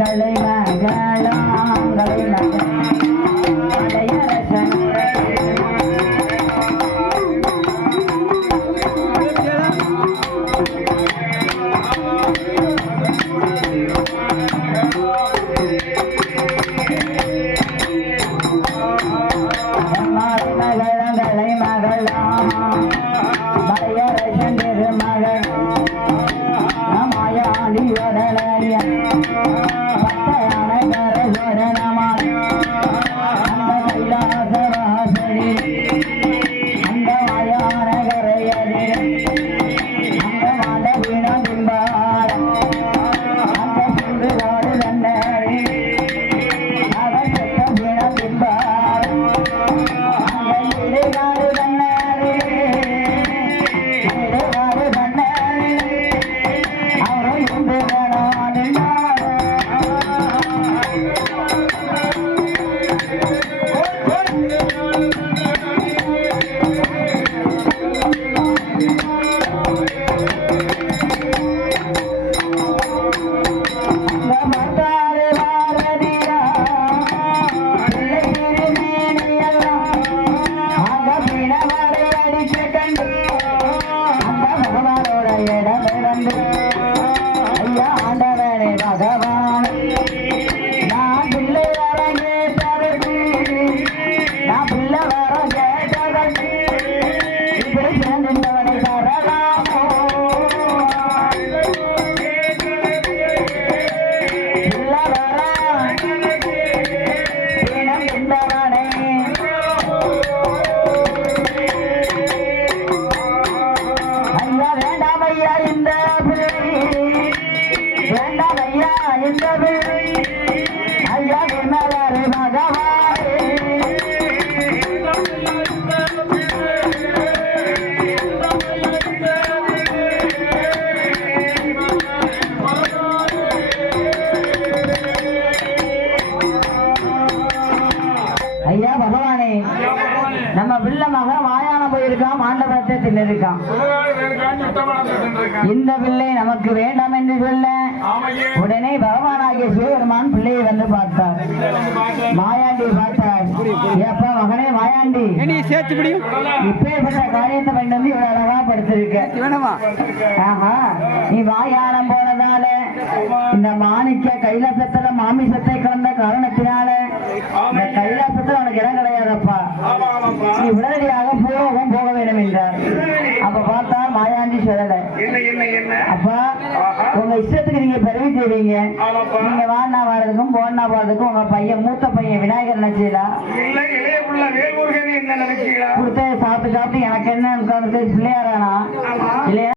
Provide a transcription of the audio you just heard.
மகளை மகளா நம்ம மகன் மாயானம் போயிருக்கான் மாண்டபத்தை தின்னிருக்கான் இந்த பிள்ளை நமக்கு வேண்டாம் என்று சொல்ல உடனே பகவானாகிய சிவபெருமான் பிள்ளையை வந்து பார்த்தார். மாயாண்டி பார்த்தார். ஏப்பா மகனே மாயாண்டி இப்பேற்பட்ட காரியத்தை பண்ணி வந்து இவ்வளவு அழகா படுத்திருக்க. ஆஹா நீ வாயானம் போனதால இந்த மாணிக்க கைலாசத்துல மாமிசத்தை கலந்த காரணத்தினால இந்த கைலாசத்துல உனக்கு இடம் கிடையாதப்பா. நீ உடனடியாக பூலோகம் போக வேண்டும் என்றார். அப்ப பார்த்தா மாயாண்டி சொல்லலை. அப்பா உங்க இஷ்டத்துக்கு நீங்க பிறவி செய்வீங்க. நீங்க வாண்ணா வாரதுக்கும் போண்ணா போறதுக்கும் உங்க பையன் மூத்த பையன் விநாயகர் நினைச்சீங்களா கொடுத்த சாப்பிட்டு சாப்பிட்டு எனக்கு என்ன. இல்லையா